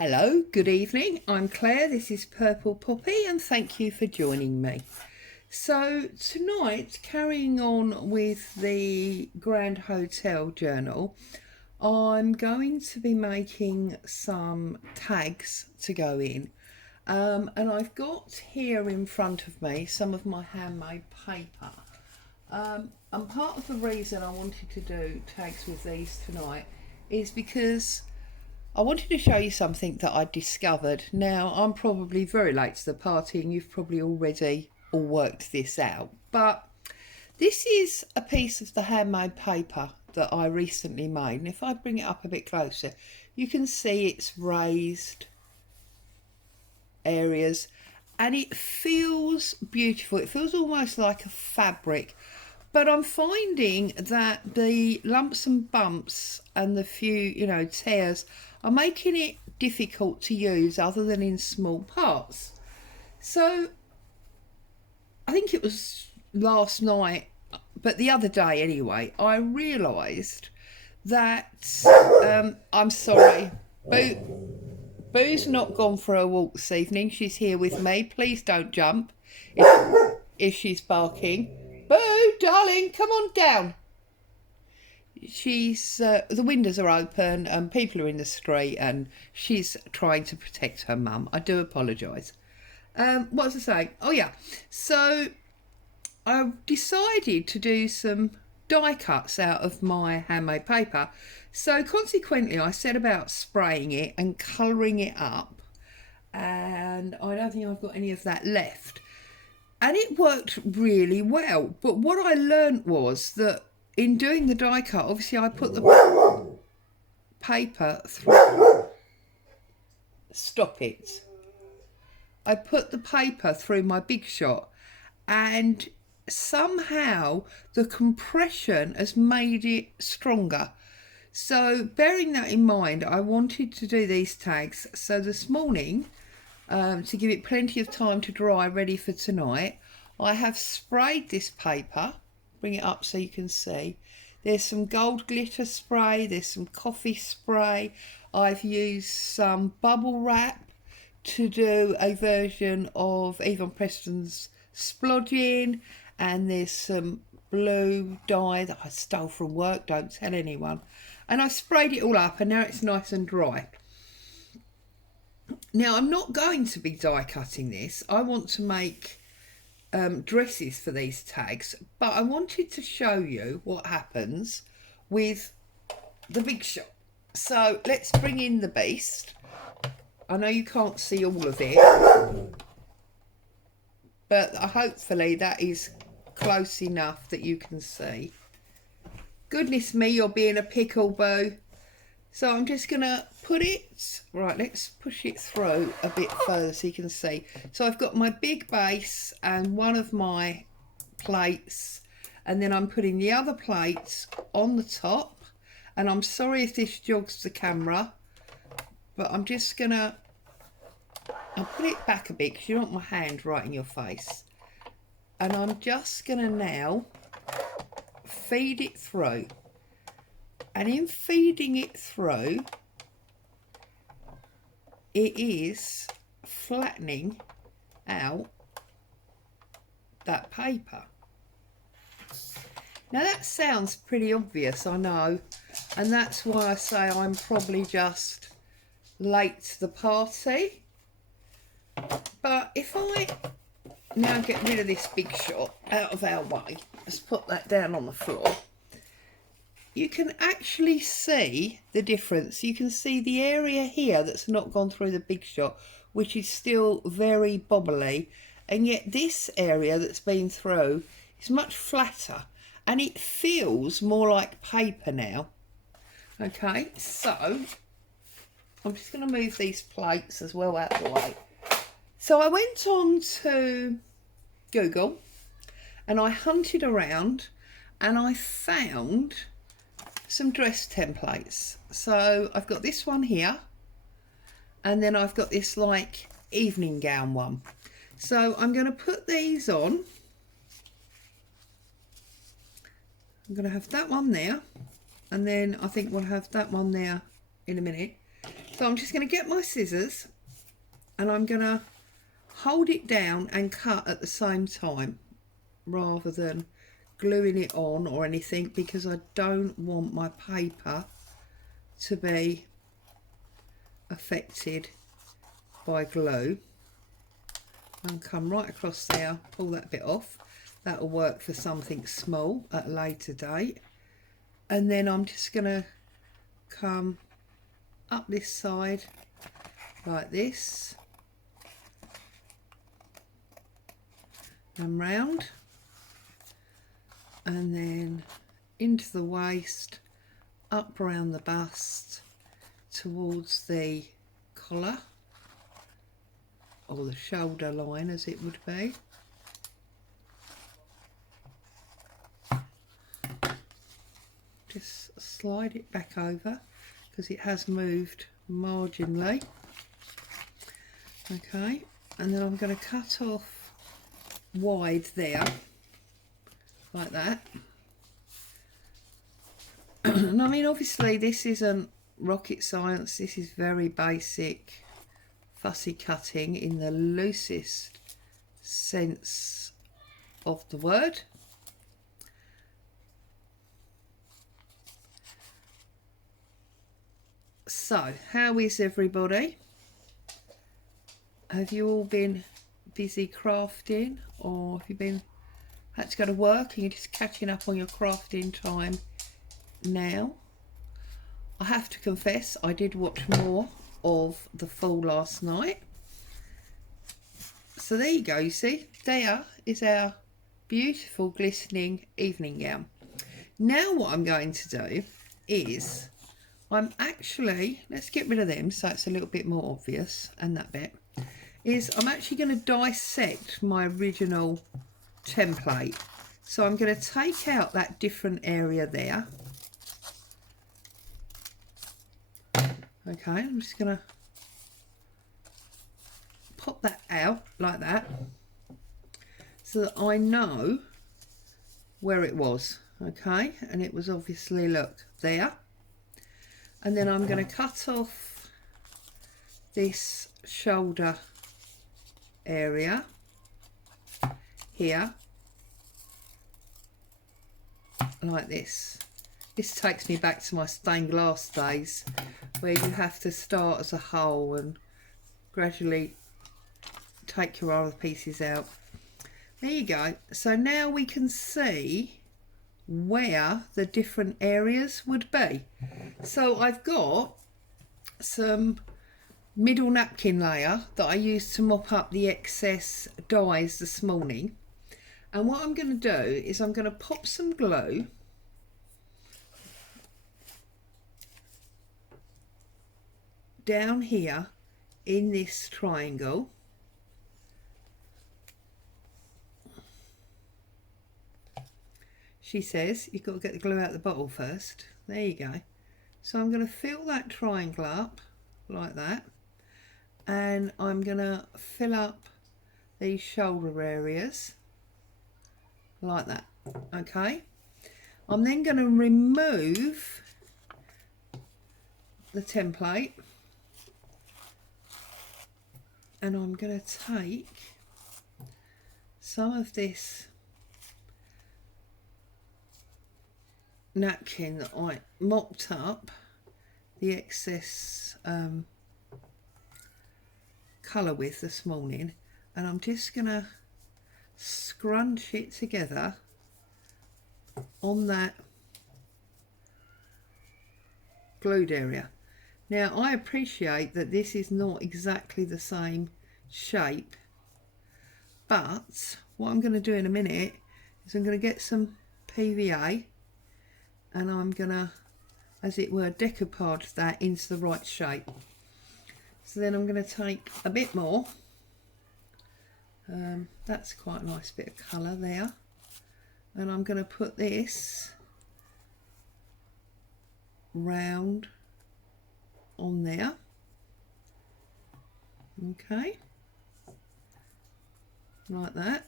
Hello, good evening. I'm Claire, this is Purple Poppy, and thank you for joining me. So tonight, carrying on with the Grand Hotel journal, I'm going to be making some tags to go in. And I've got here in front of me some of my handmade paper. And part of the reason I wanted to do tags with these tonight is because I wanted to show you something that I discovered. Now, I'm probably very late to the party and you've probably already all worked this out. But this is a piece of the handmade paper that I recently made. And if I bring it up a bit closer, you can see it's raised areas and it feels beautiful. It feels almost like a fabric. But I'm finding that the lumps and bumps and the few, tears are making it difficult to use other than in small parts. So I think it was last night, but the other day anyway, I realised that, I'm sorry, Boo's not gone for a walk this evening. She's here with me. Please don't jump if she's barking. Boo, darling, come on down. She's the windows are open and people are in the street and she's trying to protect her mum. I do apologise. What was I saying? Oh yeah, so I've decided to do some die cuts out of my handmade paper. So consequently I set about spraying it and colouring it up, and I don't think I've got any of that left. And it worked really well. But what I learnt was that in doing the die cut, obviously I put the paper through. Stop it. I put the paper through my Big Shot, and somehow the compression has made it stronger. So bearing that in mind, I wanted to do these tags. So this morning, to give it plenty of time to dry, ready for tonight, I have sprayed this paper. Bring it up so you can see. There's some gold glitter spray, there's some coffee spray. I've used some bubble wrap to do a version of Yvonne Preston's splodging, and there's some blue dye that I stole from work, don't tell anyone. And I sprayed it all up and now it's nice and dry. Now, I'm not going to be die cutting this. I want to make dresses for these tags, but I wanted to show you what happens with the Big Shot. So let's bring in the beast. I know you can't see all of it, but hopefully that is close enough that you can see. Goodness me, you're being a pickle, Boo. So I'm just going to put it, right, let's push it through a bit further so you can see. So I've got my big base and one of my plates, and then I'm putting the other plates on the top. And I'm sorry if this jogs the camera, but I'm just going to, I'll put it back a bit because you don't want my hand right in your face. And I'm just going to now feed it through. And in feeding it through, it is flattening out that paper. Now that sounds pretty obvious, I know, and that's why I say I'm probably just late to the party. But if I now get rid of this Big Shot out of our way, let's put that down on the floor. You can actually see the difference. You can see the area here that's not gone through the Big Shot, which is still very bobbly, and yet this area that's been through is much flatter and it feels more like paper now. Okay, so I'm just going to move these plates as well out of the way. So I went on to Google and I hunted around and I found some dress templates. So I've got this one here, and then I've got this like evening gown one. So I'm going to put these on. I'm going to have that one there, and then I think we'll have that one there in a minute. So I'm just going to get my scissors and I'm going to hold it down and cut at the same time rather than gluing it on or anything, because I don't want my paper to be affected by glue. And come right across there, pull that bit off. That'll work for something small at a later date. And then I'm just going to come up this side like this and round, and then into the waist, up around the bust towards the collar or the shoulder line as it would be. Just slide it back over because it has moved marginally. Okay, and then I'm going to cut off wide there like that. And I mean, obviously this isn't rocket science, this is very basic fussy cutting in the loosest sense of the word. So, how is everybody? Have you all been busy crafting, or have you had to go to work and you're just catching up on your crafting time now? I have to confess, I did watch more of The Fall last night. So there you go, you see, there is our beautiful glistening evening gown. Now what I'm going to do is, I'm actually, let's get rid of them so it's a little bit more obvious, and that bit, is I'm actually going to dissect my original template. So I'm going to take out that different area there. Okay, I'm just going to pop that out like that so that I know where it was. Okay, and it was obviously, look, there. And then I'm going to cut off this shoulder area here like this. This takes me back to my stained glass days where you have to start as a whole and gradually take your other pieces out. There you go. So now we can see where the different areas would be. So I've got some middle napkin layer that I used to mop up the excess dyes this morning, and what I'm going to do is I'm going to pop some glue down here in this triangle. She says you've got to get the glue out of the bottle first. There you go. So I'm going to fill that triangle up like that, and I'm going to fill up these shoulder areas like that. Okay, I'm then going to remove the template, and I'm going to take some of this napkin that I mopped up the excess colour with this morning, and I'm just going to scrunch it together on that glued area. Now I appreciate that this is not exactly the same shape, but what I'm going to do in a minute is I'm going to get some PVA and I'm going to, as it were, decoupage that into the right shape. So then I'm going to take a bit more, that's quite a nice bit of colour there, and I'm going to put this round on there. Okay, like that,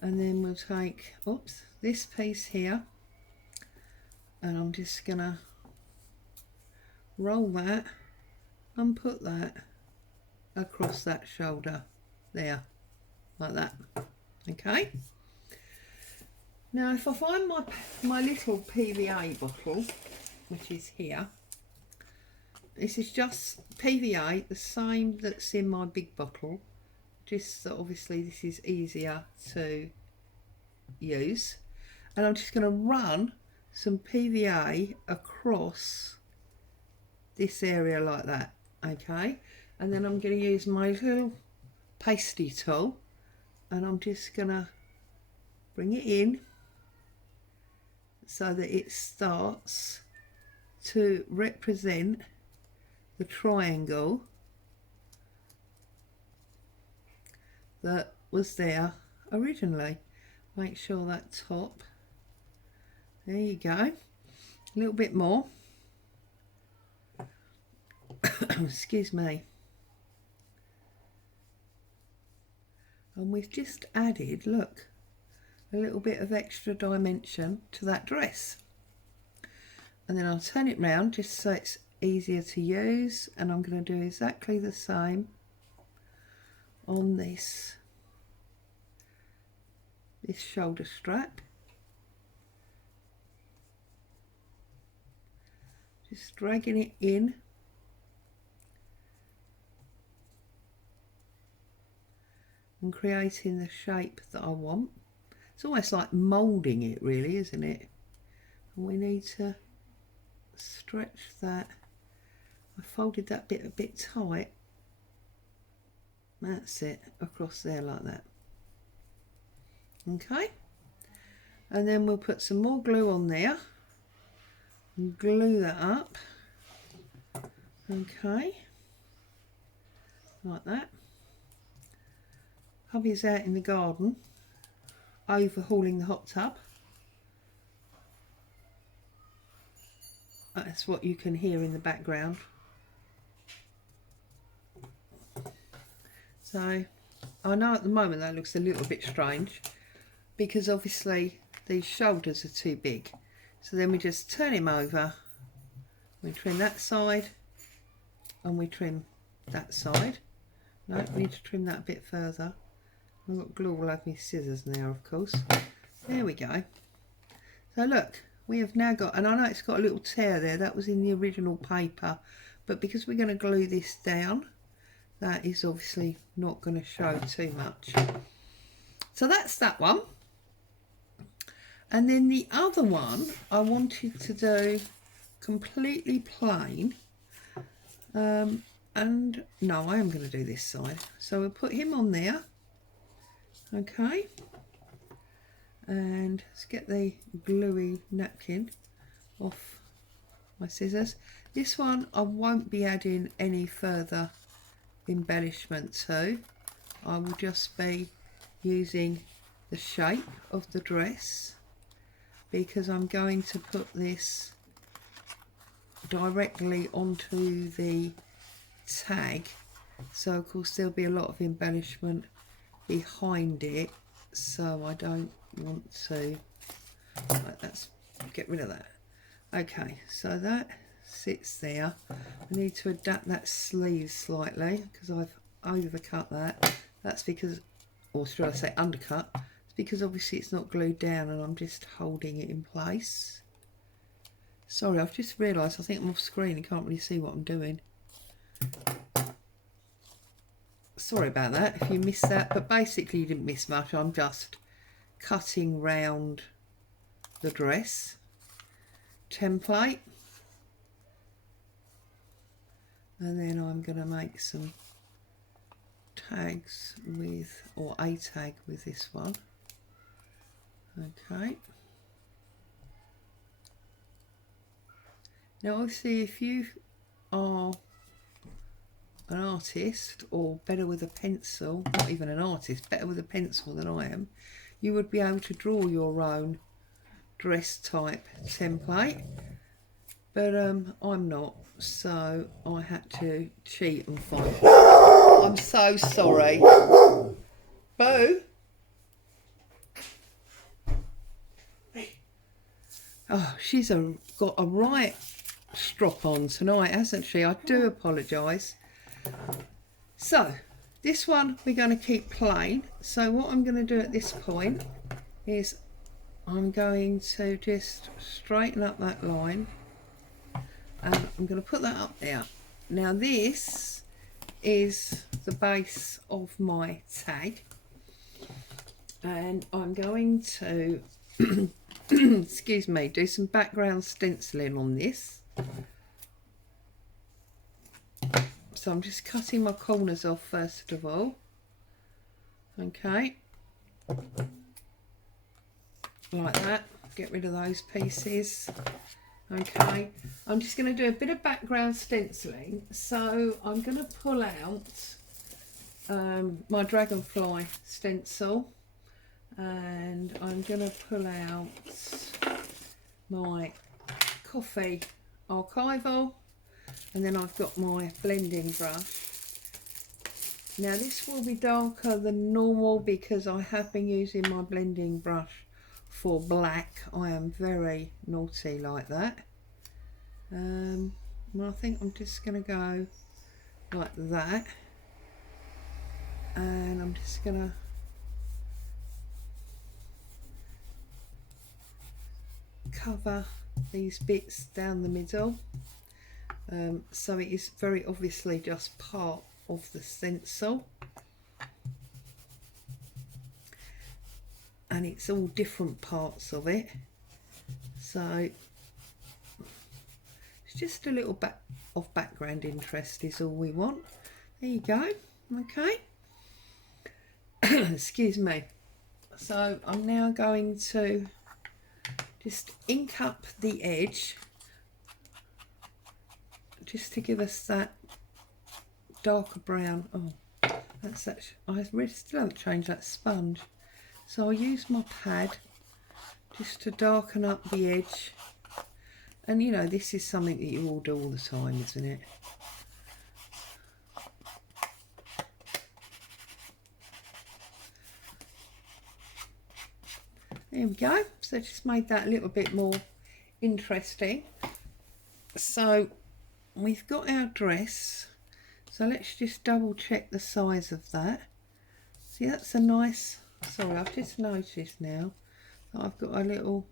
and then we'll take, oops, this piece here, and I'm just gonna roll that and put that across that shoulder there, like that. Okay, now if I find my little PVA bottle, which is here, this is just PVA, the same that's in my big bottle, just that obviously this is easier to use, and I'm just going to run some PVA across this area like that. Okay, and then I'm going to use my little pasty tool and I'm just going to bring it in so that it starts to represent the triangle that was there originally. Make sure that top, there you go, a little bit more. Excuse me. And we've just added, look, a little bit of extra dimension to that dress. And then I'll turn it round just so it's easier to use, and I'm going to do exactly the same on this shoulder strap. Just dragging it in and creating the shape that I want. It's almost like moulding it really, isn't it? And we need to stretch that. I folded that bit a bit tight. That's it, across there like that. Okay, and then we'll put some more glue on there and glue that up. Okay, like that. Hubby's out in the garden overhauling the hot tub. That's what you can hear in the background. So I know at the moment that looks a little bit strange because obviously these shoulders are too big. So then we just turn him over, we trim that side and we trim that side. No, we need to trim that a bit further. I've got glue all over my scissors now, of course. There we go. So look, we have now got, and I know it's got a little tear there, that was in the original paper, but because we're going to glue this down, that is obviously not going to show too much. So that's that one. And then the other one I wanted to do completely plain. And no, I am going to do this side. So we'll put him on there. Okay. And let's get the gluey napkin off my scissors. This one I won't be adding any further embellishment to. I will just be using the shape of the dress because I'm going to put this directly onto the tag, so of course there'll be a lot of embellishment behind it, so I don't want to, right, let's get rid of that. Okay, so that sits there. I need to adapt that sleeve slightly because I've overcut that. That's because, or should I say undercut, it's because obviously it's not glued down and I'm just holding it in place. Sorry, I've just realised I think I'm off screen and can't really see what I'm doing. Sorry about that if you missed that, but basically you didn't miss much. I'm just cutting round the dress template, and then I'm going to make some tags with, or a tag with this one. Okay. Now obviously if you are an artist, or better with a pencil, not even an artist, better with a pencil than I am, you would be able to draw your own dress type template, but I'm not, so I had to cheat and find. I'm so sorry. Boo! Oh, she's got a right strop on tonight, hasn't she? I do apologise. So this one we're going to keep plain. So what I'm going to do at this point is I'm going to just straighten up that line, and I'm going to put that up there. Now this is the base of my tag, and I'm going to excuse me, do some background stenciling on this. So I'm just cutting my corners off first of all. Okay, like that. Get rid of those pieces. Okay, I'm just going to do a bit of background stenciling. So I'm going to pull out my dragonfly stencil, and I'm going to pull out my coffee archival, and then I've got my blending brush. Now this will be darker than normal because I have been using my blending brush for black. I am very naughty like that. Well, I think I'm just going to go like that, and I'm just going to cover these bits down the middle, so it is very obviously just part of the stencil, and it's all different parts of it, so it's just a little bit of background interest is all we want. There you go. Okay. Excuse me. So I'm now going to just ink up the edge just to give us that darker brown. Oh, that's actually, I really still haven't changed that sponge. So I'll use my pad just to darken up the edge. And you know, this is something that you all do all the time, isn't it? There we go. So just made that a little bit more interesting. So we've got our dress. So let's just double check the size of that. See, that's a nice, sorry, I've just noticed now that I've got a little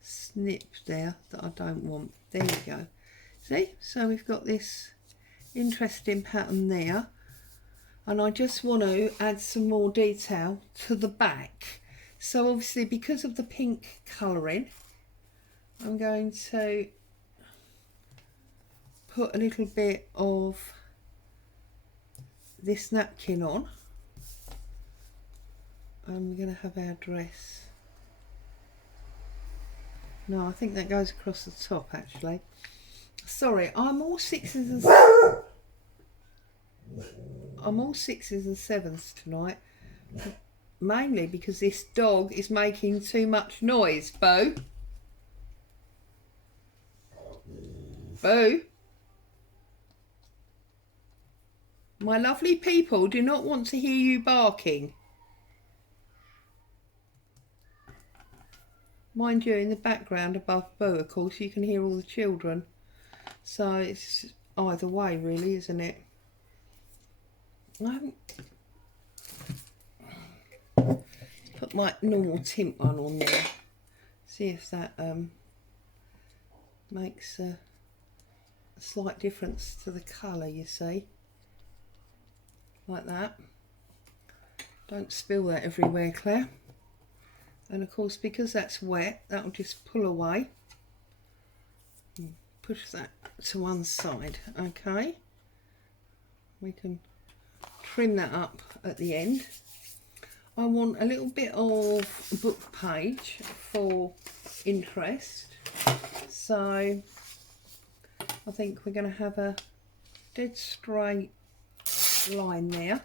snip there that I don't want. There you go. See, so we've got this interesting pattern there, and I just want to add some more detail to the back. So obviously because of the pink colouring, I'm going to put a little bit of this napkin on, and we're going to have our dress. No, I think that goes across the top actually. Sorry, I'm all sixes and sevens tonight, mainly because this dog is making too much noise. Bo, Bo, my lovely people do not want to hear you barking. Mind you, in the background above Bo, of course, you can hear all the children. So it's either way, really, isn't it? I haven't put my normal tint one on there. See if that makes a slight difference to the colour, you see. Like that. Don't spill that everywhere, Claire. And of course, because that's wet, that'll just pull away. Push that to one side. Okay, we can trim that up at the end. I want a little bit of book page for interest, so I think we're going to have a dead straight line there,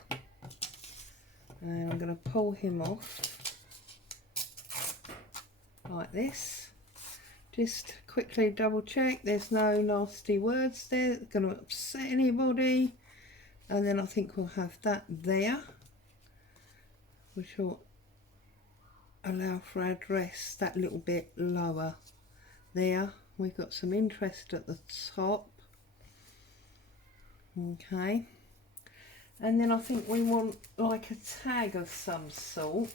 and I'm going to pull him off like this. Just quickly double check there's no nasty words there that's going to upset anybody, and then I think we'll have that there, which will allow for our dress that little bit lower there. we've got some interest at the top. Okay, and then I think we want like a tag of some sort.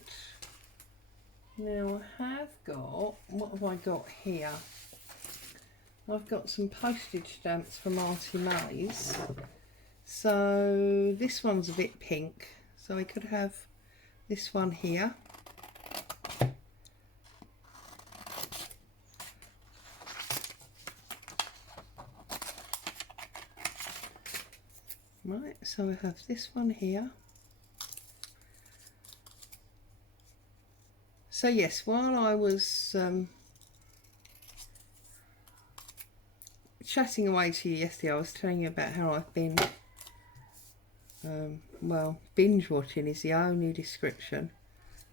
Now I have got, what have I got here? I've got some postage stamps from Artie Mays. So this one's a bit pink, so we could have this one here. Right, so we have this one here. So yes, while I was chatting away to you yesterday, I was telling you about how I've been, well, binge watching is the only description.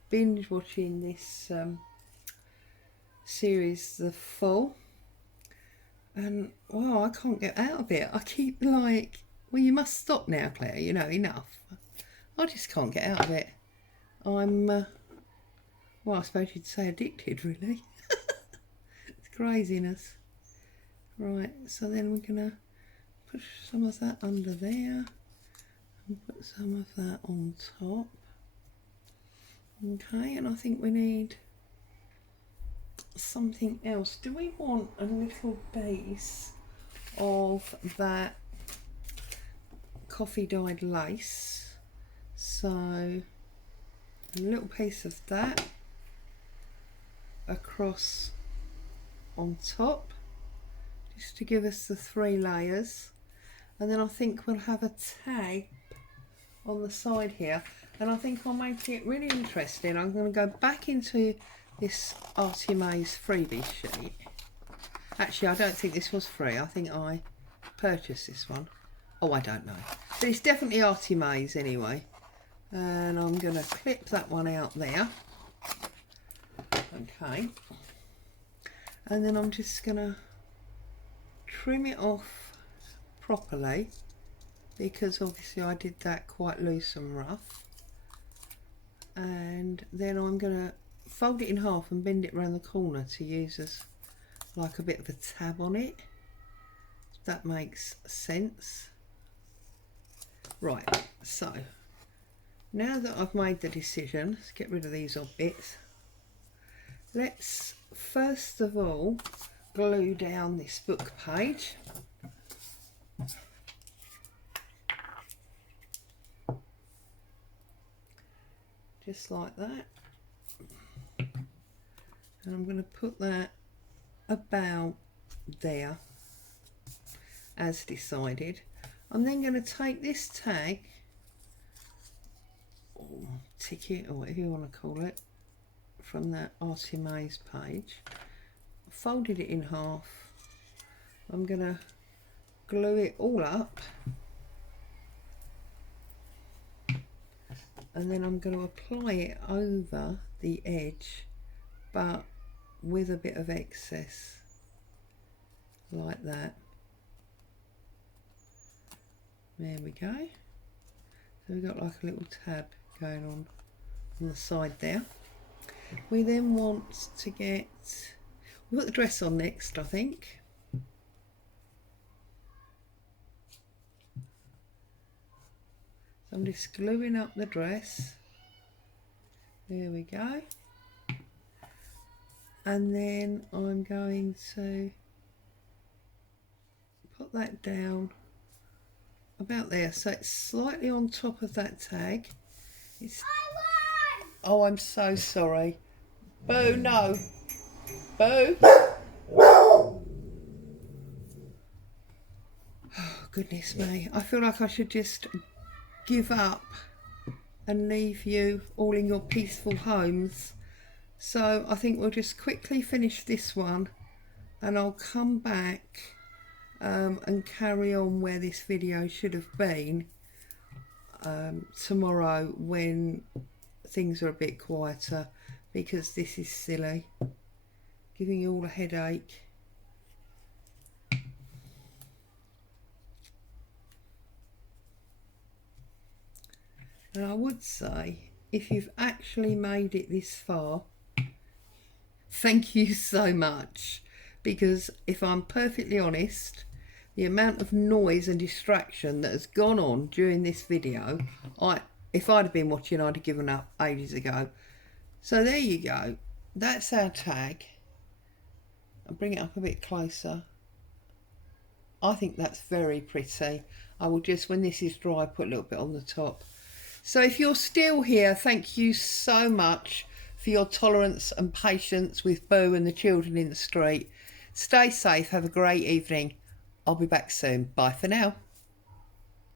Binge watching this series, The Fall, and wow, I can't get out of it. I keep like, well, you must stop now, Claire, you know, enough. I just can't get out of it. I'm, well, I suppose you'd say addicted, really. It's craziness. Right, so then we're going to push some of that under there and put some of that on top. Okay, and I think we need something else. Do we want a little base of that coffee dyed lace? So a little piece of that across on top, just to give us the 3 layers. And then I think we'll have a tag on the side here, and I think I'll make it really interesting. I'm going to go back into this Artie Mays freebie sheet. Actually, I don't think this was free. I think I purchased this one. Oh, I don't know. But it's definitely Artie Mays anyway. And I'm going to clip that one out there. Okay. And then I'm just going to trim it off properly, because obviously I did that quite loose and rough. And then I'm going to fold it in half and bend it around the corner to use as like a bit of a tab on it, if that makes sense. Right, so now that I've made the decision, let's get rid of these odd bits. Let's first of all glue down this book page. Just like that. And I'm going to put that about there as decided. I'm then going to take this tag, or ticket, or whatever you want to call it, from that Artie Mays page, folded it in half. I'm going to glue it all up, and then I'm going to apply it over the edge, but with a bit of excess, like that. There we go. So we've got like a little tab going on the side there. We then want to get, we'll put the dress on next, I think. So I'm just gluing up the dress. There we go. And then I'm going to put that down about there, so it's slightly on top of that tag. It's, oh, I'm so sorry. Boo, no. Boo. Oh, goodness me. I feel like I should just give up and leave you all in your peaceful homes. So I think we'll just quickly finish this one, and I'll come back and carry on where this video should have been tomorrow, when things are a bit quieter, because this is silly, giving you all a headache. And I would say, if you've actually made it this far, thank you so much, because if I'm perfectly honest, the amount of noise and distraction that has gone on during this video, if I'd have been watching, I'd have given up ages ago. So there you go. That's our tag. I'll bring it up a bit closer. I think that's very pretty. I will just, when this is dry, put a little bit on the top. So if you're still here, thank you so much for your tolerance and patience with Boo and the children in the street. Stay safe. Have a great evening. I'll be back soon. Bye for now.